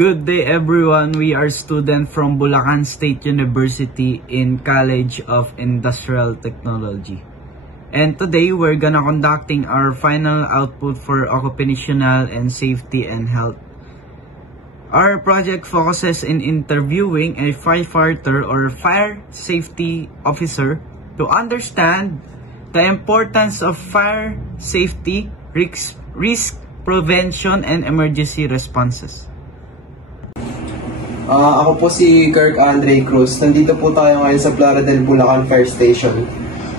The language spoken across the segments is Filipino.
Good day everyone, we are students from Bulacan State University in College of Industrial Technology. And today we're gonna conducting our final output for occupational and safety and health. Our project focuses in interviewing a firefighter or fire safety officer to understand the importance of fire safety, risk prevention, and emergency responses. Ako po si Kirk Andre Cruz. Nandito po tayo ngayon sa Playa del Bulacan Fire Station.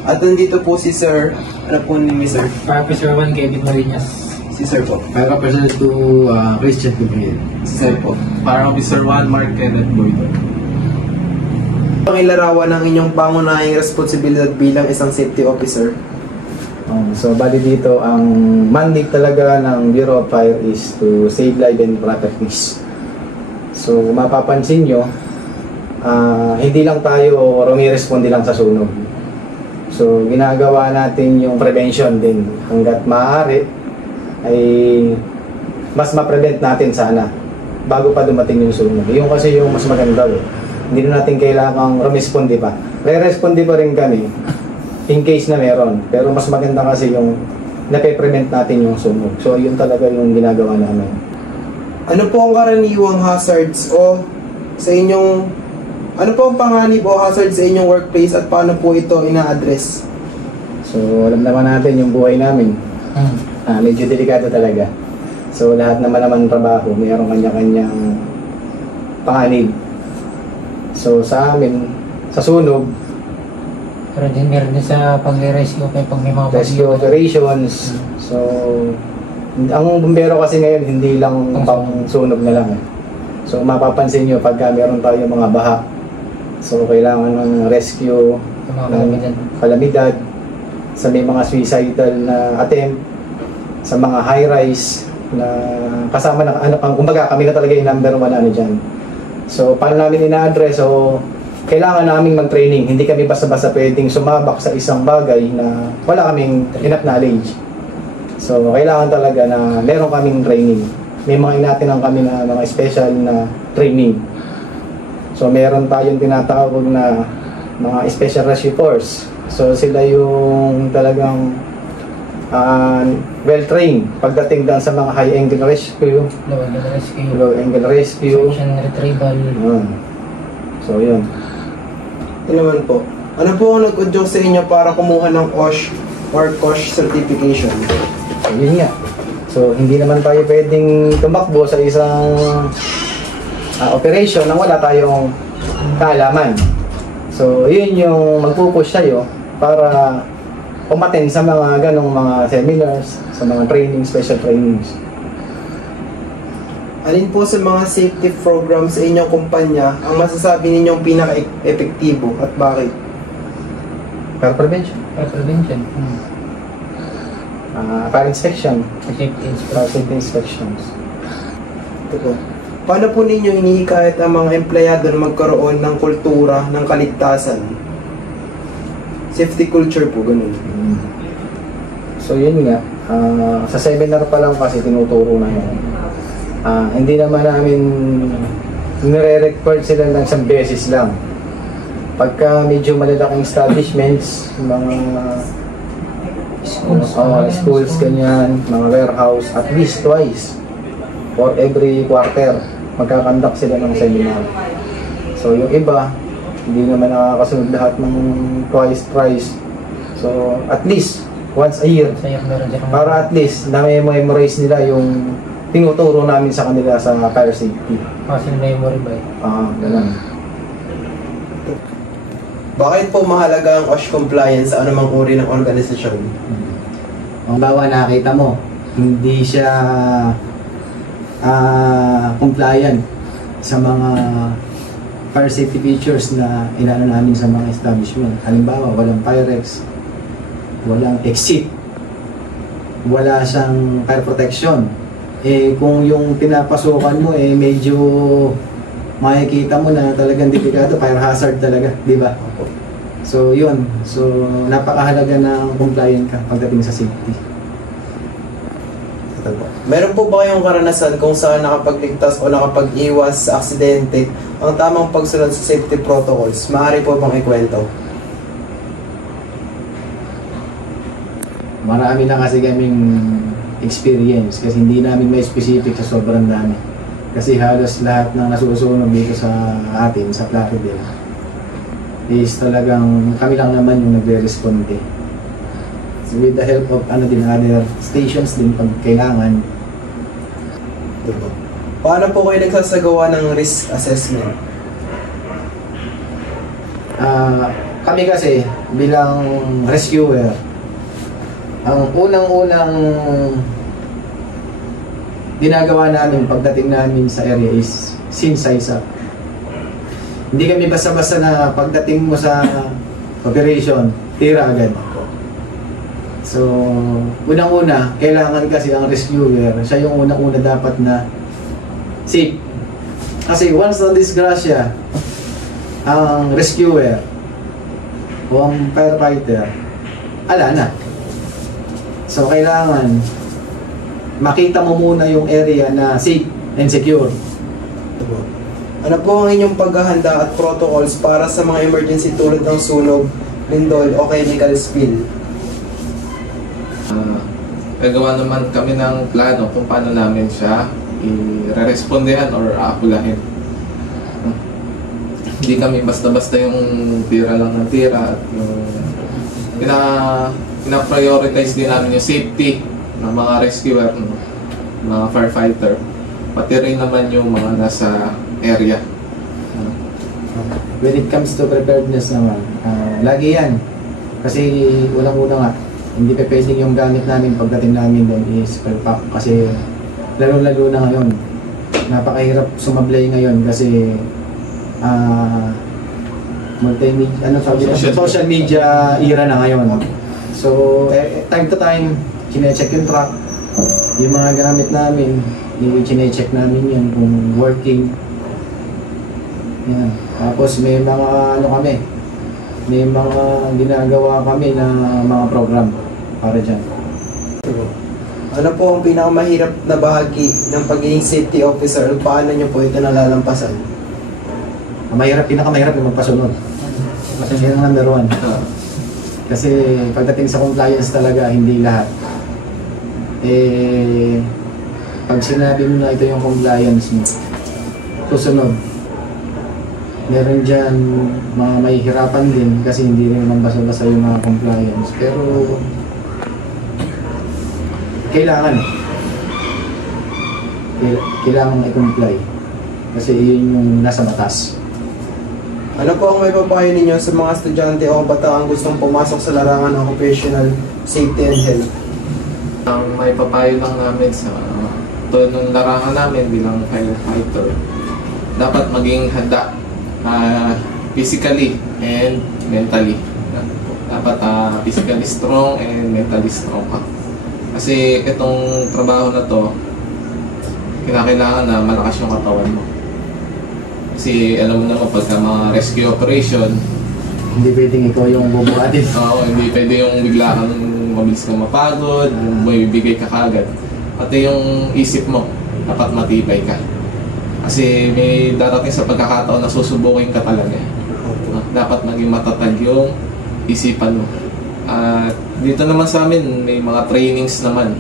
At nandito po si Sir, ano po ni Sir? Fire Officer 1 Kevin Marinas. Si Sir po. Fire Officer 2 Christian Gabriel. Si Sir po. Fire Officer 1 Mark Kenneth Boyd. Ang ilarawan ng inyong pangunahing responsibilidad bilang isang safety officer. So bali dito, ang mandate talaga ng Bureau of Fire is to save life and protect peace. So mapapansin nyo, hindi lang tayo rumiresponde lang sa sunog. So ginagawa natin yung prevention din. Hanggat maaari ay mas ma-prevent natin sana bago pa dumating yung sunog. Yung kasi yung mas maganda hindi na natin kailangang rumisponde pa. Re-responde pa rin kami in case na meron. Pero mas maganda kasi yung nape-prevent natin yung sunog. So yun talaga yung ginagawa namin. Ano po ang karaniwang hazards o sa inyong ano po ang panganib o hazards sa inyong workplace at paano po ito ina-address? So alam naman natin yung buhay namin. Medyo delikado talaga. So lahat naman trabaho, mayroong kanya-kanyang panganib. So sa amin, sa sunog, Pero din meron din sa pag-rescue kay pag may mga rescue operations. So ang bumbero kasi ngayon hindi lang pang sunog na lang. So mapapansin nyo pagka meron tayo mga baha, so kailangan ng rescue ng kalamidad, sa may mga suicidal na attempt, sa mga high-rise na kasama na kumbaga kami na talaga yung number 1 dyan. So paano namin ina-address? So kailangan naming mag-training, hindi kami basta-basta pwedeng sumabak sa isang bagay na wala kaming enough knowledge. So, kailangan talaga na meron kaming training. May mga inatinan kami na mga special na training. So, meron tayong tinatawag na mga special rescue force. So, sila yung talagang well-trained pagdating lang sa mga high-angle rescue, low-angle rescue, section retrieval. So, yun. Ito naman po. Ano po ang nag-udyok sa inyo para kumuha ng OSH or COSH certification? So, yun nga. So, hindi naman tayo pwedeng tumakbo sa isang operation nang wala tayong kaalaman. So, yun yung magpupush tayo para umattend sa mga ganong mga seminars, sa mga training, special trainings. Alin po sa mga safety programs sa inyong kumpanya ang masasabi ninyong pinaka-epektibo at bakit? Fire prevention. Fire prevention. Fire inspection. Safety inspections. Ito po. Paano po ninyo hinihikayat ang mga empleyado na magkaroon ng kultura ng kaligtasan? Safety culture po, ganun. So yun nga, sa seminar pa lang kasi tinuturo na yun. Hindi naman namin nire-record sila ng isang beses lang. Pagka medyo malalaking establishments, mga schools, ganyan, mga warehouse, at least twice or every quarter magkakandak sila ng seminar. So yung iba, hindi naman nakakasunod lahat ng twice, thrice. So at least once a year, para at least na-memorize nila yung tinuturo namin sa kanila sa fire safety. Kasi memory ba eh? Ganun. Bakit po mahalaga ang OSH compliance sa anumang uri ng organisasyon? Ang bawa nakita mo, hindi siya compliant sa mga fire safety features na inaano namin sa mga establishment. Halimbawa, walang Pyrex, walang exit, wala siyang fire protection. Kung yung pinapasukan mo medyo makikita mo na talagang delikado, fire hazard talaga, di ba? So yun, so napakahalaga na compliant ka pagdating sa safety. Ito po. Meron po ba kayong karanasan kung saan nakapagligtas o nakapag-iwas sa aksidente ang tamang pagsunod sa safety protocols? Maaari po bang ikwento? Marami na kasi kaming experience kasi hindi namin may specific sa sobrang dami. Kasi halos lahat ng nasusunog dito sa atin, sa Plaridel, is talagang kami lang naman yung nagre-responde. So with the help of other stations din pag kailangan. Ito po. Paano po kayo nagsasagawa ng risk assessment? Kami kasi bilang rescuer, ang unang-unang ginagawa namin pagdating namin sa area is size up. Hindi kami basta-basta na pagdating mo sa operation, tira agad. So, unang-una, kailangan kasi ang rescuer, siya yung unang-una dapat na safe. Kasi once na disgrasya, ang rescuer o ang firefighter, ala na. So, kailangan makita mo muna yung area na safe and secure. Ano po ang inyong paghahanda at protocols para sa mga emergency tulad ng sunog, lindol o chemical spill? Gagawa naman kami ng plano kung paano namin siya i-respondehan or aapulahin. Hindi kami basta-basta yung tira lang ng tira at yung pina-prioritize din namin yung safety ng mga rescuer, mga firefighter, pati rin naman yung mga nasa area. When it comes to preparedness naman, lagi yan. Kasi unang-una nga, hindi pa pwedeng yung gamit namin pagdating namin doon is per pack. Kasi lalo-lalo na ngayon, napakahirap sumablay ngayon kasi social media era na ngayon. So, time to time, chine-check yung truck, yung mga gamit namin, chine-check namin yan kung working. Yan. Tapos may mga may mga ginagawa kami na mga program para dyan. Ano po ang pinakamahirap na bahagi ng pagiging safety officer at paano nyo po ito nalalampasan? Pinakamahirap yung magpasunod. Kasi yan ang number one. Kasi pagdating sa compliance talaga, hindi lahat. Pag sinabi mo na ito yung compliance mo, susunod. Meron dyan mga mahihirapan din kasi hindi rin naman basa-basa yung mga compliance. Pero kailangan i-comply kasi yun yung nasa batas. Ano po ang may papayo ninyo sa mga estudyante o kabataang gustong pumasok sa larangan ng occupational safety and health? Ang may papayo lang namin sa tulad ng larangan namin bilang firefighter, dapat maging handa physically and mentally. Dapat physically strong and mentally strong ka. Kasi itong trabaho na to, kinakailangan na malakas yung katawan mo. Kasi alam mo naman pagka mga rescue operation, hindi pwedeng ikaw yung bubuhatin. Oo, hindi pwede yung bigla kang mabilis kang mapagod, may bibigay ka kagad. Pati yung isip mo, dapat matibay ka. Kasi may darating sa pagkakataon na susubukin ka talaga. Dapat maging matatag yung isipan mo. At dito naman sa amin, may mga trainings naman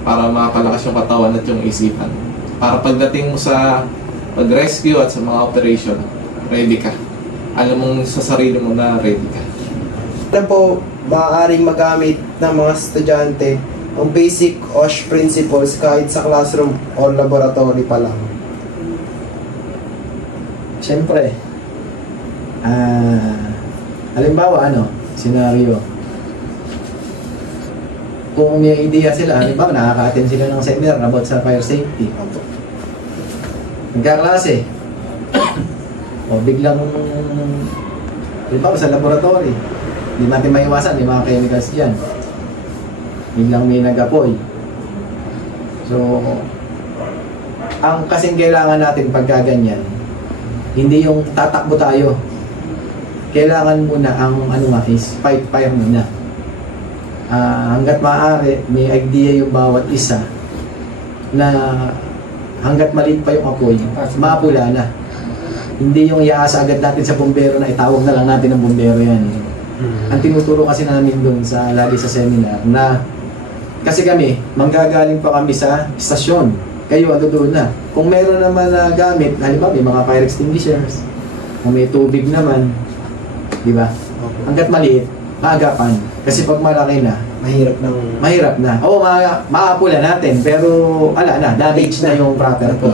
para makapalakas yung katawan at yung isipan. Para pagdating mo sa pag-rescue at sa mga operation, ready ka. Alam mo sa sarili mo na ready ka. Ano po maaaring magamit ng mga estudyante ang basic OSH principles kahit sa classroom o laboratory pa lang? Siyempre, halimbawa, senaryo. Kung may idea sila, halimbawa, nakaka-attend sila ng seminar about sa fire safety. Nagkaklase. O biglang, halimbawa sa laboratory, hindi natin maiwasan, may mga chemicals dyan. Biglang may nag-apoy. So, ang kasing kailangan natin pagka ganyan, hindi yung tatakbo tayo. Kailangan muna ang is fight fire muna. Hanggat maaari, may idea yung bawat isa na hanggat maliit pa yung apoy, mapula na. Hindi yung iaasa agad natin sa bumbero na itawag na lang natin ng bumbero yan. Ang tinuturo kasi namin doon lagi sa seminar na kasi kami, manggagaling pa kami sa istasyon. Kayo ano doon na. Kung meron naman na gamit, halimbawa may mga fire extinguishers, kung may tubig naman, di ba? Hanggat maliit, maagapan. Kasi pag malaki na, mahirap na. Oo, maapula natin, pero ala na, damage na yung proper po.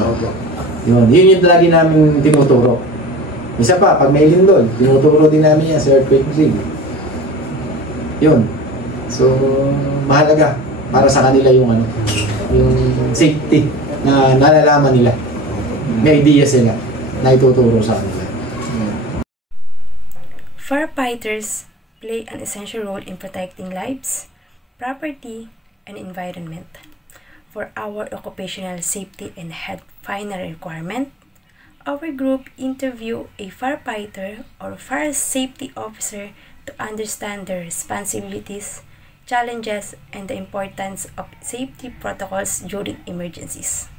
Yun yung lagi namin tinuturo. Isa pa, pag may lindol, tinuturo din namin yan sa earthquake drill. Yun. So, mahalaga para sa kanila yung yung safety na nalalaman nila. May idea sila na ituturo sa kanila. Firefighters play an essential role in protecting lives, property, and environment. For our occupational safety and health final requirement, our group interview a firefighter or fire safety officer to understand their responsibilities, challenges, and the importance of safety protocols during emergencies.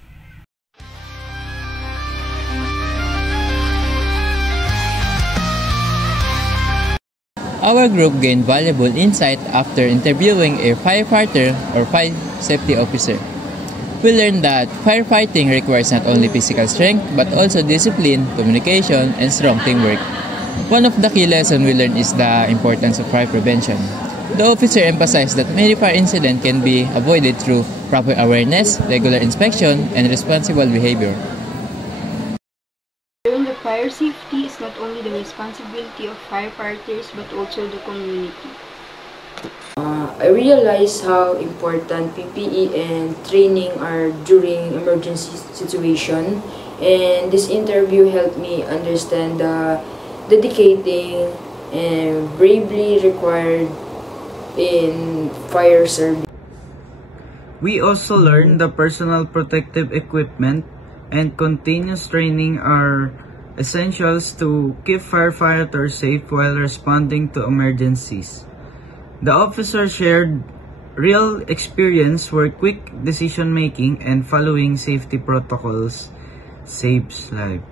Our group gained valuable insight after interviewing a firefighter or fire safety officer. We learned that firefighting requires not only physical strength but also discipline, communication, and strong teamwork. One of the key lessons we learned is the importance of fire prevention. The officer emphasized that many fire incidents can be avoided through proper awareness, regular inspection, and responsible behavior. Fire safety is not only the responsibility of firefighters but also the community. I realized how important PPE and training are during emergency situation, and this interview helped me understand the dedicating and bravery required in fire service. We also learned the personal protective equipment and continuous training are essentials to keep firefighters safe while responding to emergencies. The officer shared real experience where quick decision making and following safety protocols saves lives.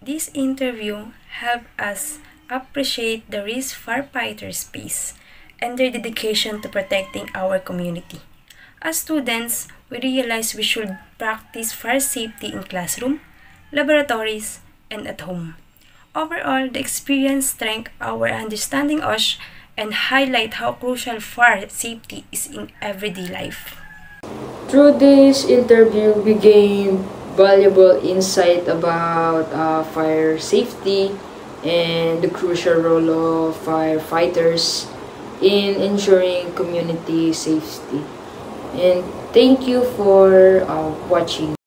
This interview helped us appreciate the risk firefighters face and their dedication to protecting our community. As students, we realized we should practice fire safety in classroom, laboratories, and at home. Overall, the experience strengthened our understanding OSH and highlight how crucial fire safety is in everyday life. Through this interview, we gained valuable insight about fire safety and the crucial role of firefighters in ensuring community safety. And thank you for watching.